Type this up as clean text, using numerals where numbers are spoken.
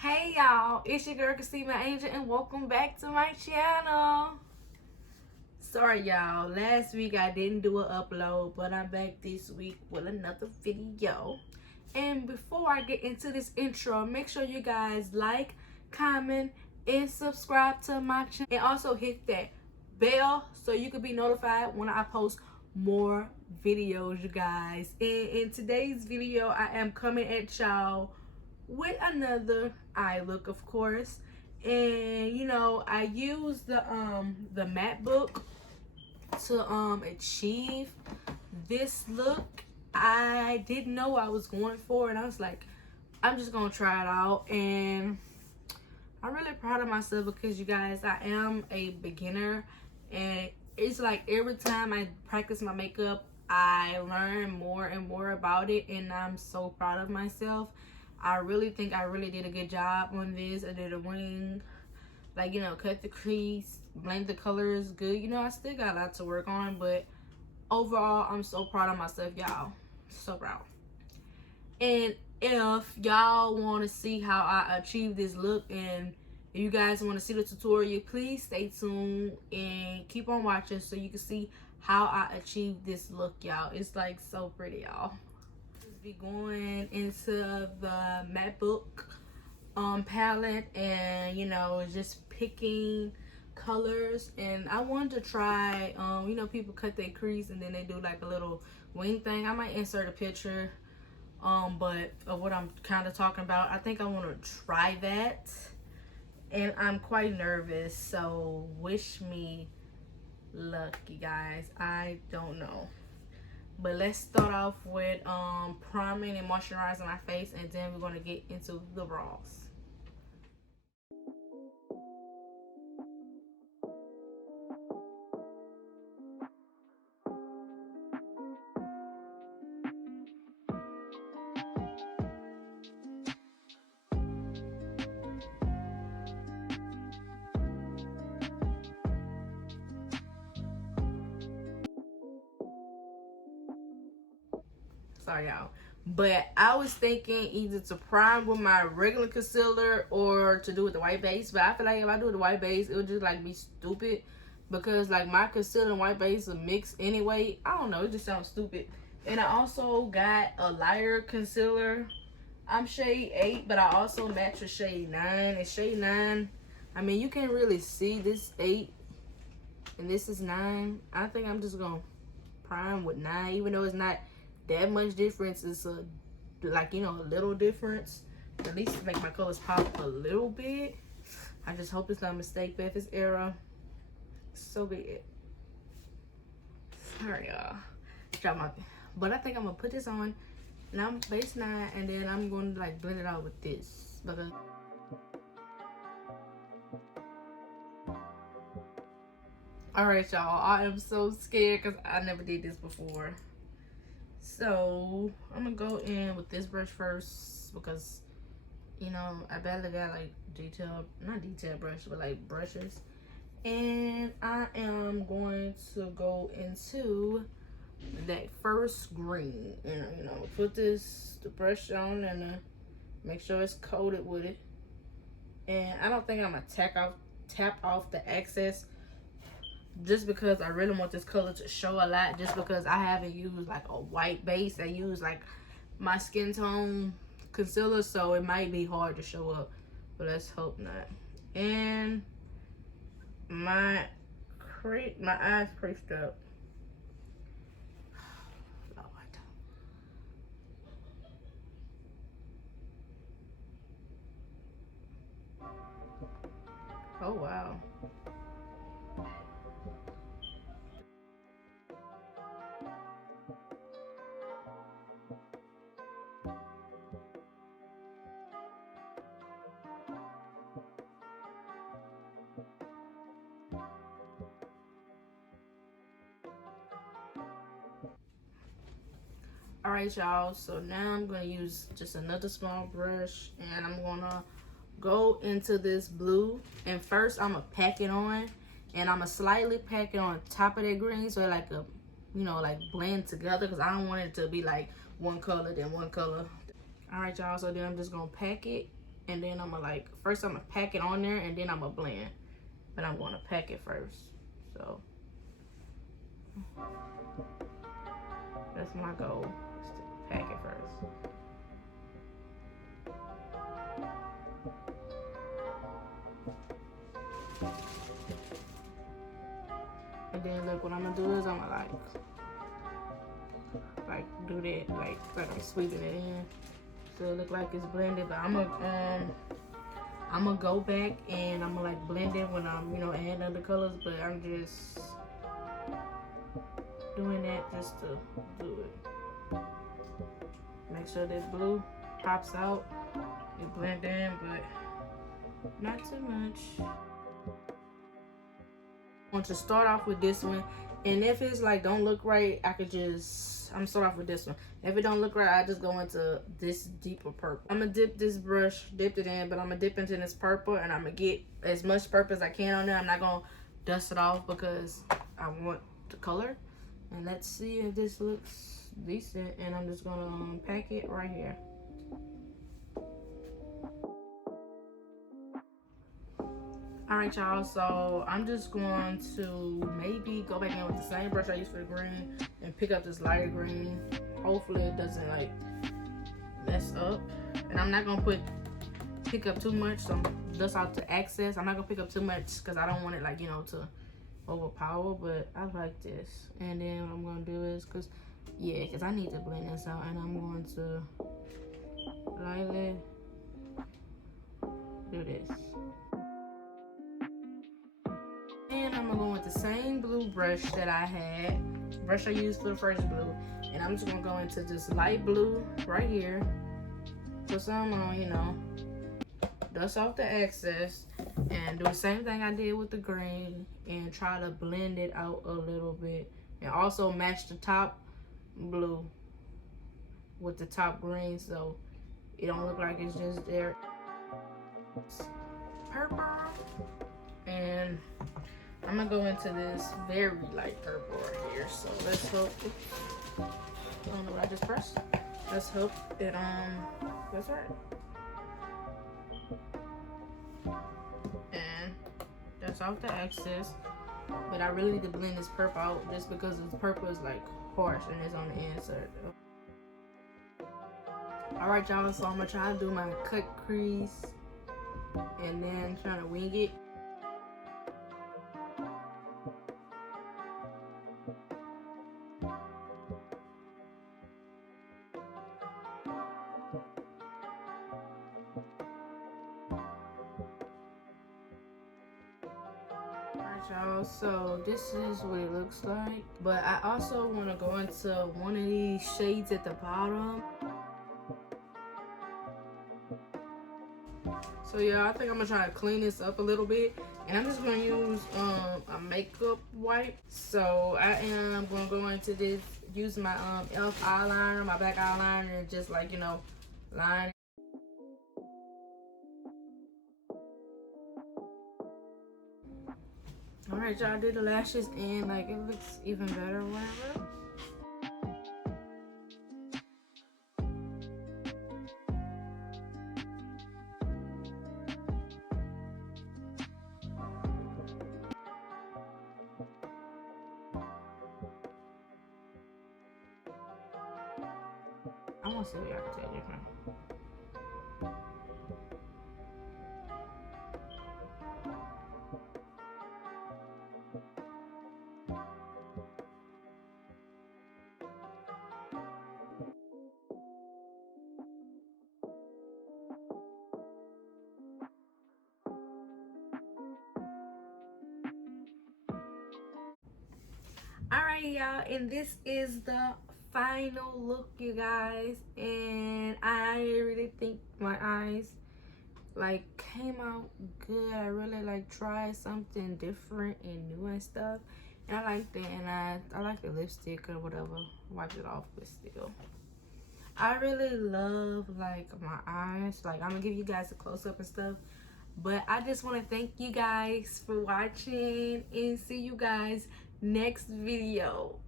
Hey y'all, it's your girl Kristine Angel and welcome back to my channel. Sorry y'all, last week I didn't do an upload, but I'm back this week with another video. And before I get into this intro, make sure you guys like, comment, and subscribe to my channel. And also hit that bell so you can be notified when I post more videos, you guys. And in today's video, I am coming at y'all with another eye look, of course. And you know, I used the matte book to achieve this look. I didn't know what I was going for, and I was like, I'm just gonna try it out. And I'm really proud of myself because, you guys, I am a beginner, and it's like every time I practice my makeup I learn more and more about it, and I'm so proud of myself. I really think I really did a good job on this. I did a wing, like, you know, cut the crease, blend the colors good. You know, I still got a lot to work on, but overall, I'm so proud of myself, y'all. So proud. And if y'all want to see how I achieve this look, and if you guys want to see the tutorial, please stay tuned and keep on watching so you can see how I achieve this look, y'all. It's like so pretty, y'all. Be going into the matte book palette, and you know, just picking colors. And I wanted to try, you know, people cut their crease and then they do like a little wing thing. I might insert a picture but of what I'm kind of talking about. I think I want to try that, and I'm quite nervous, so wish me luck, you guys. I don't know. But let's start off with priming and moisturizing my face, and then we're going to get into the brows. Sorry y'all, but I was thinking either to prime with my regular concealer or to do with the white base. But I feel like if I do the white base, it would just like be stupid, because like my concealer and white base are mixed anyway. I don't know, it just sounds stupid. And I also got a lighter concealer. I'm shade 8, but I also match with shade 9. And shade 9, I mean, you can't really see this 8 and this is 9. I think I'm just gonna prime with 9, even though it's not that much difference. It's a, like, you know, a little difference, at least to make my colors pop a little bit. I just hope it's not a mistake, but if it's error, so be it. Sorry y'all, drop my, but I think I'm gonna put this on, and I'm base 9, and then I'm going to like blend it out with this, because all right y'all, I am so scared because I never did this before. So I'm gonna go in with this brush first, because you know, I barely got like not detailed brush, but like brushes. And I am going to go into that first green, and you know, put the brush on and make sure it's coated with it. And I don't think I'm gonna tap off the excess, just because I really want this color to show a lot, just because I haven't used like a white base. I use like my skin tone concealer, so it might be hard to show up, but let's hope not. And my eyes creased up. Lord. Oh wow. All right y'all, so now I'm gonna use just another small brush, and I'm gonna go into this blue. And first I'm gonna pack it on, and I'm gonna slightly pack it on top of that green, so like a, you know, like blend together, because I don't want it to be like one color then one color. All right y'all, so then I'm just gonna pack it and then I'm gonna like, first I'm gonna pack it on there and then I'm gonna blend. But I'm gonna pack it first. So that's my goal, is to pack it first. And then look, what I'm gonna do is I'm gonna like do that, like I'm sweeping it in, so it look like it's blended. But I'm gonna go back and I'm gonna like blend it when I'm, you know, adding other colors. But I'm just doing that just to do it. Make sure this blue pops out. You blend in, but not too much. I want to start off with this one, and if it's like don't look right, I could just, I'm start off with this one. If it don't look right, I just go into this deeper purple. I'm gonna dip this brush, dipped it in, but I'm gonna dip into this purple, and I'm gonna get as much purple as I can on there. I'm not gonna dust it off because I want the color. And let's see if this looks decent, and I'm just gonna pack it right here. Alright y'all, so I'm just going to maybe go back in with the same brush I used for the green and pick up this lighter green. Hopefully it doesn't like mess up. And I'm not gonna pick up too much, so dust out the excess. I'm not gonna pick up too much because I don't want it like, you know, to overpower, but I like this. And then what I'm gonna do is, because I need to blend this out, and I'm going to lightly do this. And I'm gonna go with the same blue brush that I had, brush I used for the first blue, and I'm just gonna go into this light blue right here, put some on, you know, dust off the excess, and do the same thing I did with the green and try to blend it out a little bit, and also match the top blue with the top green so it don't look like it's just there. Purple, and I'm gonna go into this very light purple right here. So let's hope, I don't know what I just pressed. Let's hope it that's right. And that's off the excess. But I really need to blend this purple out just because this purple is like harsh and it's on the inside. Alright y'all, so I'm gonna try to do my cut crease and then try to wing it. Y'all, so this is what it looks like, but I also want to go into one of these shades at the bottom. So yeah, I think I'm gonna try to clean this up a little bit, and I'm just gonna use a makeup wipe. So I am gonna go into this, use my ELF eyeliner, my black eyeliner, and just like, you know, line. Alright y'all, I did the lashes and like it looks even better or whatever. I want to see what y'all can tell different. Alright y'all, and this is the final look, you guys, and I really think my eyes like came out good. I really like tried something different and new and stuff, and I liked it. And I like the lipstick or whatever, wipe it off, but still I really love like my eyes. Like I'm gonna give you guys a close-up and stuff, but I just want to thank you guys for watching and see you guys next video.